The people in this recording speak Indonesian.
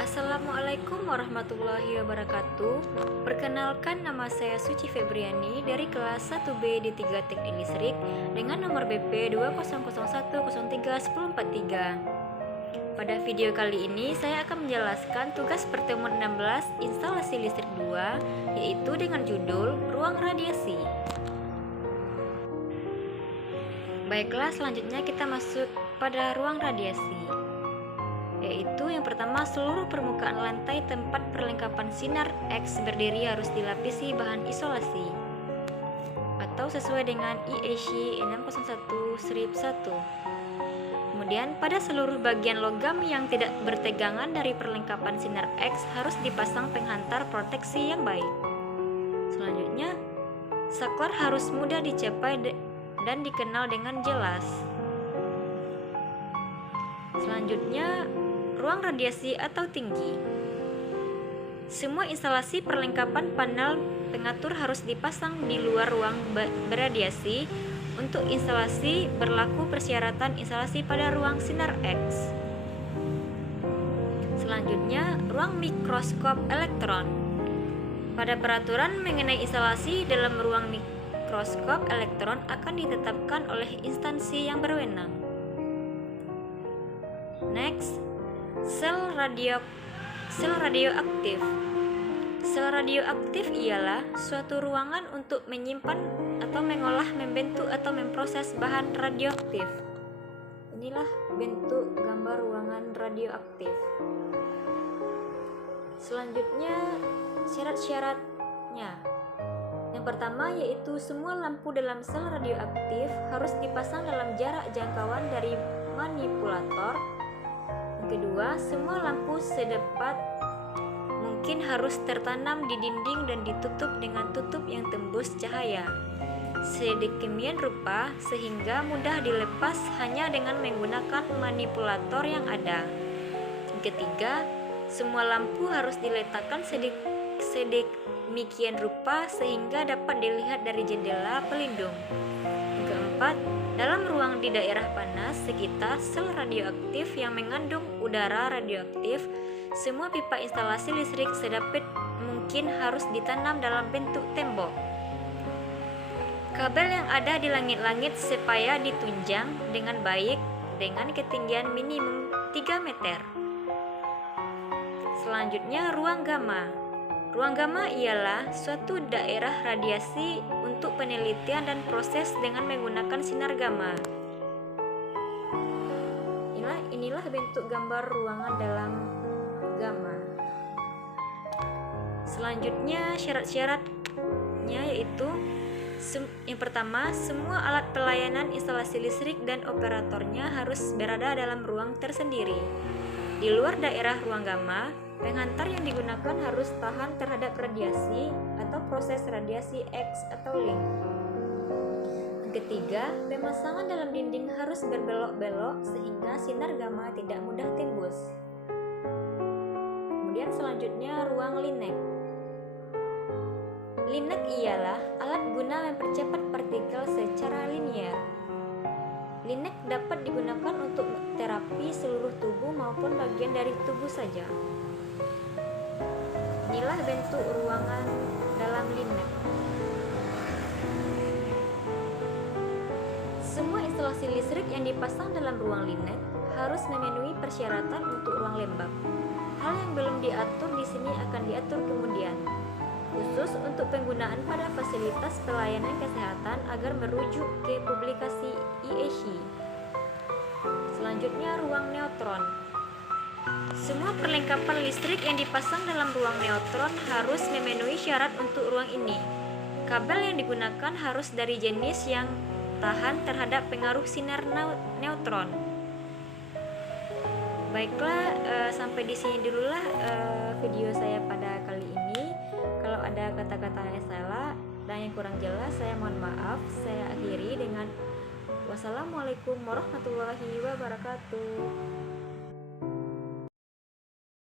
Assalamualaikum warahmatullahi wabarakatuh. Perkenalkan, nama saya Suci Febriani dari kelas 1B di 3 Teknik Listrik dengan nomor BP 2001031043. Pada video kali ini saya akan menjelaskan tugas pertemuan 16 instalasi listrik 2, yaitu dengan judul ruang radiasi. Baiklah, selanjutnya kita masuk pada ruang radiasi, yaitu yang pertama, seluruh permukaan lantai tempat perlengkapan sinar X berdiri harus dilapisi bahan isolasi atau sesuai dengan IEC 601-1. Kemudian pada seluruh bagian logam yang tidak bertegangan dari perlengkapan sinar X harus dipasang penghantar proteksi yang baik. Selanjutnya, saklar harus mudah dicapai dan dikenal dengan jelas. Selanjutnya, ruang radiasi atau tinggi. Semua instalasi perlengkapan panel pengatur harus dipasang di luar ruang beradiasi. Untuk instalasi berlaku persyaratan instalasi pada ruang sinar X. Selanjutnya, ruang mikroskop elektron. Pada peraturan mengenai instalasi dalam ruang mikroskop elektron akan ditetapkan oleh instansi yang berwenang. Next, sel radioaktif. Sel radioaktif ialah suatu ruangan untuk menyimpan atau mengolah, membentuk atau memproses bahan radioaktif. Inilah bentuk gambar ruangan radioaktif. Selanjutnya, syarat-syaratnya. Yang pertama yaitu semua lampu dalam sel radioaktif harus dipasang dalam jarak jangkauan dari manipulator. Yang kedua, semua lampu sedapat mungkin harus tertanam di dinding dan ditutup dengan tutup yang tembus cahaya sedemikian rupa sehingga mudah dilepas hanya dengan menggunakan manipulator yang ada. Yang ketiga, semua lampu harus diletakkan sedemikian rupa sehingga dapat dilihat dari jendela pelindung. Yang keempat, dalam ruang di daerah panas sekitar sel radioaktif yang mengandung udara radioaktif, semua pipa instalasi listrik sedapat mungkin harus ditanam dalam bentuk tembok. Kabel yang ada di langit-langit supaya ditunjang dengan baik dengan ketinggian minimum 3 meter. Selanjutnya, ruang gamma. Ruang gamma ialah suatu daerah radiasi untuk penelitian dan proses dengan menggunakan sinar gamma. Inilah bentuk gambar ruangan dalam gamma. Selanjutnya, syarat-syaratnya yaitu yang pertama, semua alat pelayanan instalasi listrik dan operatornya harus berada dalam ruang tersendiri. Di luar daerah ruang gamma, penghantar yang digunakan harus tahan terhadap radiasi atau proses radiasi X atau link. Yang ketiga, pemasangan dalam dinding harus berbelok-belok sehingga sinar gamma tidak mudah tembus. Kemudian selanjutnya, ruang linek. Linek ialah alat guna mempercepat partikel secara linier. Linek dapat digunakan untuk terapi seluruh tubuh maupun bagian dari tubuh saja. Inilah bentuk ruangan dalam linek. Semua instalasi listrik yang dipasang dalam ruang linek harus memenuhi persyaratan untuk ruang lembab. Hal yang belum diatur di sini akan diatur kemudian, khusus untuk penggunaan pada fasilitas pelayanan kesehatan agar merujuk ke publikasi IEC. Selanjutnya, ruang neutron. Semua perlengkapan listrik yang dipasang dalam ruang neutron harus memenuhi syarat untuk ruang ini. Kabel yang digunakan harus dari jenis yang tahan terhadap pengaruh sinar neutron. Baiklah, sampai di sini dululah video saya pada kali ini. Kalau ada kata-kata yang salah dan yang kurang jelas, saya mohon maaf. Saya akhiri dengan wassalamualaikum warahmatullahi wabarakatuh.